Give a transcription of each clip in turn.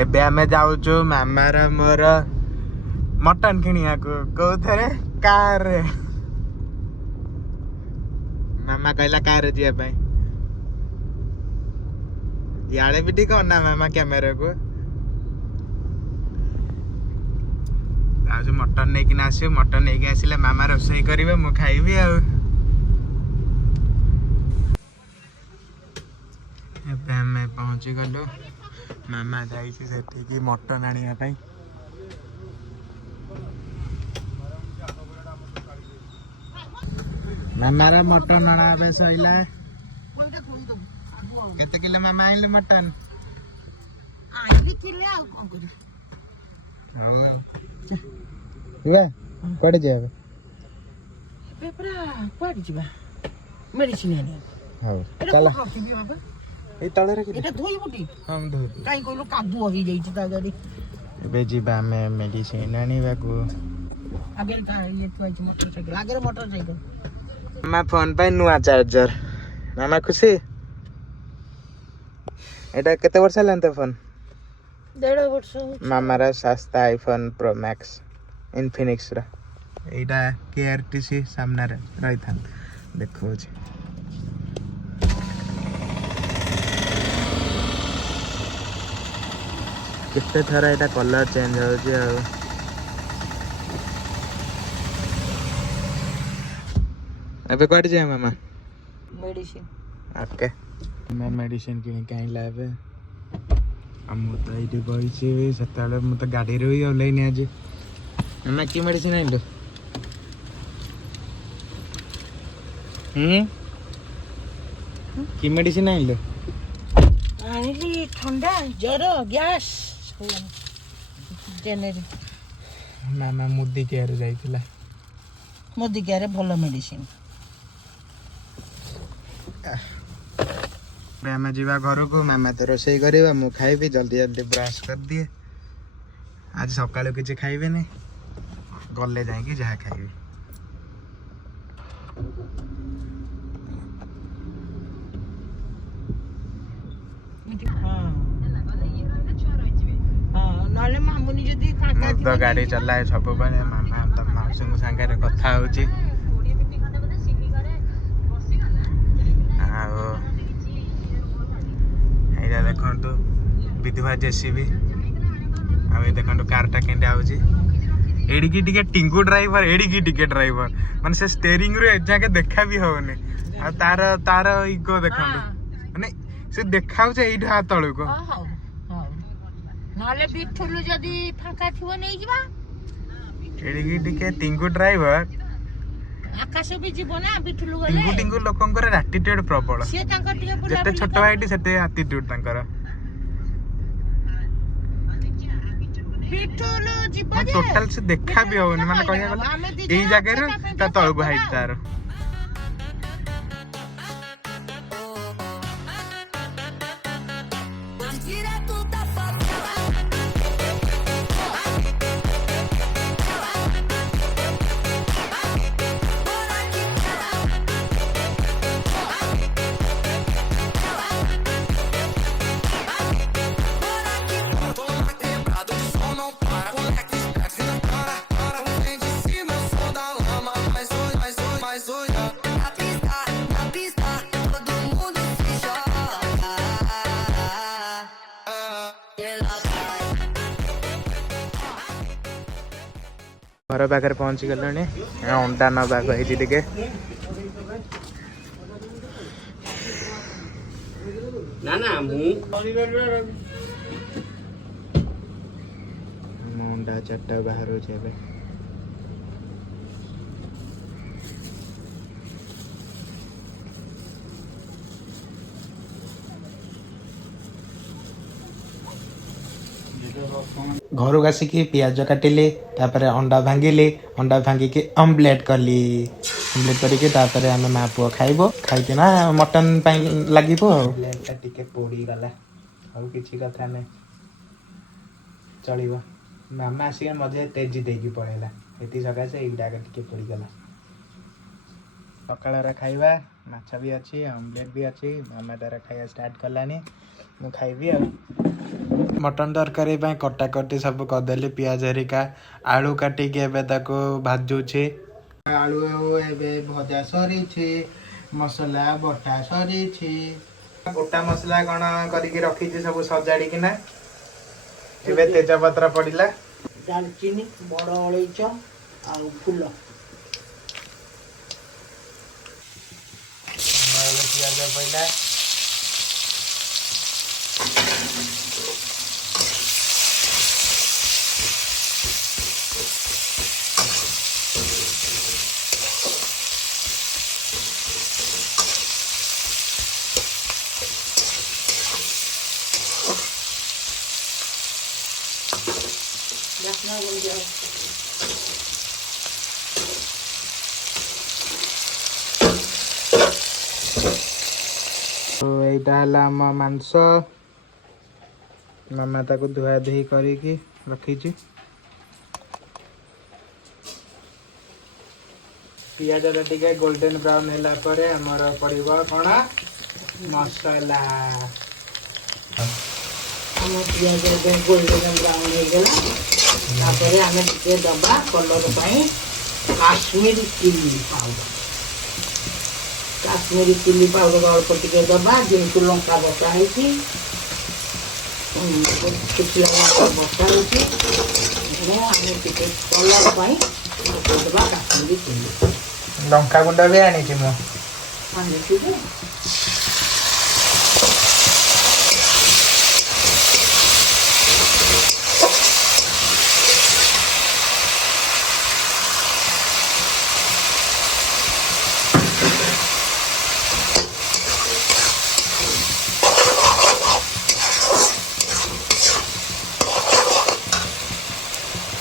एबे आमे जाऊचु मामार मोर मटन किनिया को कोथरे कार मामा कहला कार जिया भाई याले भी ठीक ना मामा कैमेरा को आज मटन नहीं कि आस मटन नहीं आसिले मामा रोसई करेंगे मु खाइबी आ पहुँची गलु मामा जाइए मटन आने मामार मटन अणा सैला केते किलो मामा आइले मटन कड़े जाबे मेडिसिन हां चल ए तळे रे एटा धोई बुटी हम धोई काई कोलो कादू होई जाई ता गाडी एबे जीबा में मेडिसिन आनीबा को आगे का ये तो मोटरसाइकिल आगे मोटरसाइकिल मामा फोन पे नुआ चार्जर मामा खुशी एटा केते वर्ष लान त फोन 1.5 वर्ष मामा रा सस्ता आईफोन प्रो मैक्स इन्फिनिक्स रा एटा केआरटीसी सामने रे रही था देखो जी कितने थरा एटा कलर चेंज हो जी आ अबे कट जाए मामा मेडिसिन ओके मैं मेडिसिन किन कहीं लाबे हम तो इडी बइছি सताले मु तो गाड़ी रे ही ओलेनी आज मामा की मेडिसिन आइलो की मेडिसिन आइलो आनिली ठंडा ज्वर गैस जेनेरी मामा मुदी केयर जाइतिला मोदी केयर भलो मेडिसिन मामा जीवा घर को मामा तो रोसई करवा मु खाइबी जल्दी जल्दी ब्रश कर दिए आज सकाल किसी खाइबे नहीं गले जाएगी जहाँ खाइबी तो गाड़ी चलाए सब मामा तो मौसी सांगे कथा हो देखु विधवा जेसीबी देखु कारटा केंटा होची एडिकी टिके टिंगू ड्राइवर एडिकी टिके ड्राइवर माने से स्टीयरिंग रे जाके देखा भी होने आ तार इगो देखु माने से देखाउ जे एइठा तळु को नाले बिठुलु जदी फांका थिवो नै जिबा एडिकी टिके टिंगू ड्राइवर आकाश भी जीव ना बिठुलु गले टिंगू लोकंकर एटीट्यूड प्रबल से तांकर टिके बुला जते छोट भाईटी सेते एटीट्यूड तांकर बिठुलु जीव जे टोटल से देखा भी होनी माने कहिया गले एई जगह रे ता तळु को हाइट तार घर पाखे पहुँची गले अंडा नवा कही टे अंडा 4टा बाहर जाए घर को आसिक पियाज काटिली अंडा भांगिली अंडा भांगिकी ऑमलेट कली ऑमलेट करके आम माँ पुआ खाइब खाइकिना मटन लगे ऑमलेटा टिके पोड़ी गला और किसी कथा नहीं चलो मामा आसिक मजे तेजी देकी पड़ेगा ये सकाशे युवा टिके पोड़ी गला सकाल खाइबा माछ भी अच्छी ऑमलेट भी अच्छी मामा तार खाइबा स्टार्ट कलानी मु खाइबी आ मटन तरकारी कटाकटी सब करदेली पियाज हेरिका आलू काटिकी एबे ताको भाजुछे आलू एबे भजा सरी मसला बटा सरी गोटा मसला कौन करके रखी सब सजाड़ी किना एबे तेजपत्र पड़िला दालचीनी बड़ अलैच आ फूल पियाज पड़िला रखना बन जाओ तो एटा हला हम मांस मामा ताको धुआ धुई करिकी रखी पियाज टिके गोल्डन ब्राउन होला परे हमर पड़िबो कोन मसला हम पियाज गोल्डन ब्राउन हो गला आम टे दबा colour Kashmiri chilli powder Kashmiri chilli powder अल्प टे दबा जिनको लंका बटा है शुखला लंका बटा है आम टे कलर दबा काश्मीरी चिली लंका गुंडा भी आनी मु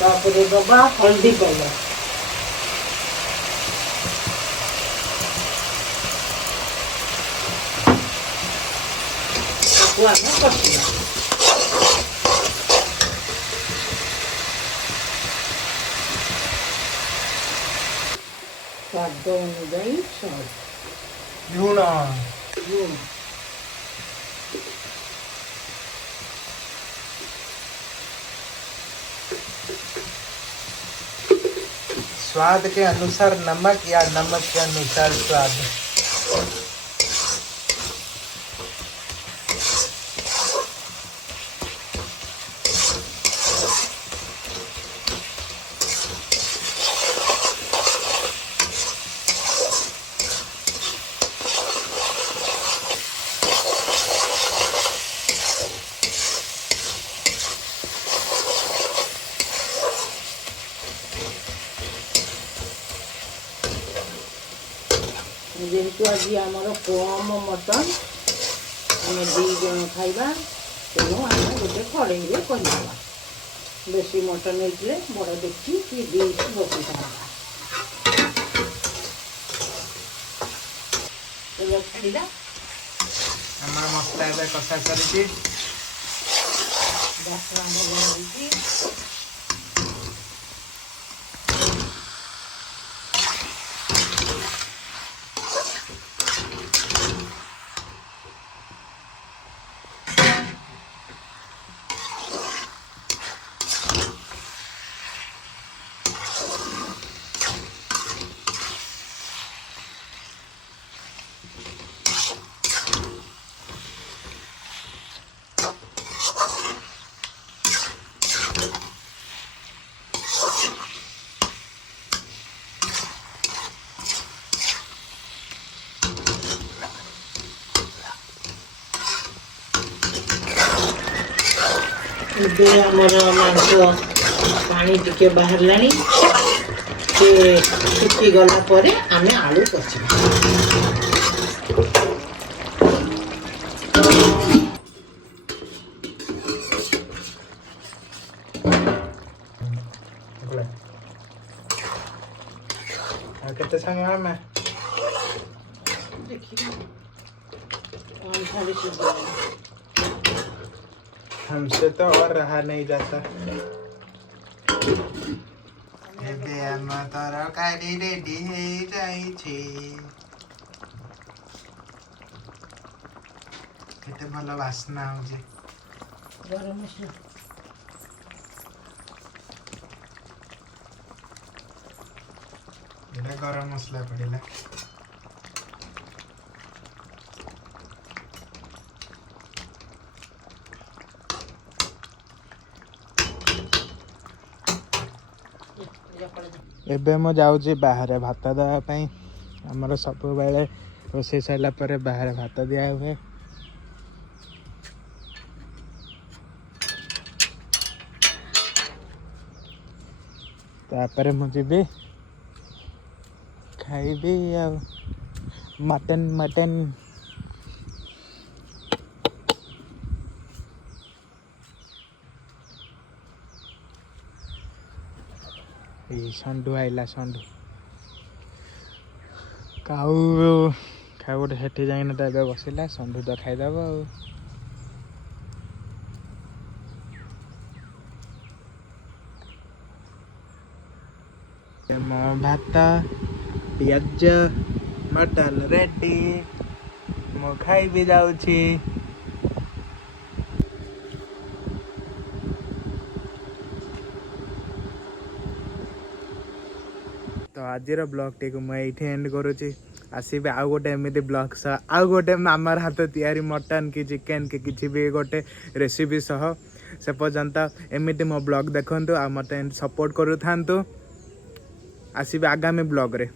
तापरे दबा हल्दी पाउडर स्वाद अनुजाई लूण लूण स्वाद के अनुसार नमक या नमक के अनुसार स्वाद जेहेतु आज आमर कम मटन आम दी जन खाइबा तेणु आम गोटे कड़े करवा बेसी मटन होते बड़ देखी कि बीस बसी छाड़ा मसला कषा कर ଏବେ ଆମର ମାଂସ ପାଣି ଟିକେ ବାହାରିଲାଣି ଫୁଟିଗଲା ପରେ ଆମେ ଆଳୁ କଷିବା केते संग में हमसे तो और रहा नहीं जाता। एबे हम तरकारी रेडी हे जाई छी। केते भलो वासना हो जे गरम मसला এটা গরম মশলা পড়িলা ଏବେ ମୁଁ ଯାଉଛି ବାହାରେ ଭାତ ଦେବା ପାଇଁ ଆମର ସବୁବେଳେ ରୋଷେଇ ସରିଲା ପରେ ବାହାରେ ଭାତ ଦିଆ ହୁଏ ତାପରେ ମୁଁ ଯିବି ଖାଇବି ଆଉ ମଟନ ଏଇ ଷଣ୍ଢୁ ଆଇଲା ଷଣ୍ଢୁ କାଉ ଗୋଟେ ସେଠି ଯାଇକିନା ତ ଏବେ ବସିଲା ଷଣ୍ଢୁ ତ ଖାଇଦେବ ଆଉ ମୋ ଭାତ ପିଆଜ ମଟନ ରେଡି ମୁଁ ଖାଇବି ଯାଉଛି तो आज ब्लॉग टी को मुझे एंड करुच्ची आसबि आउ गोटे एमती ब्लॉग सह आउ गोटे मामार हाथ तैयारी मटन कि चिकेन कि किसी भी गोटे रेसिपी सह से पर्यंत एमती मो ब्लॉग देखु आ मत सपोर्ट करूँ आसबि आगामी ब्लॉग रे।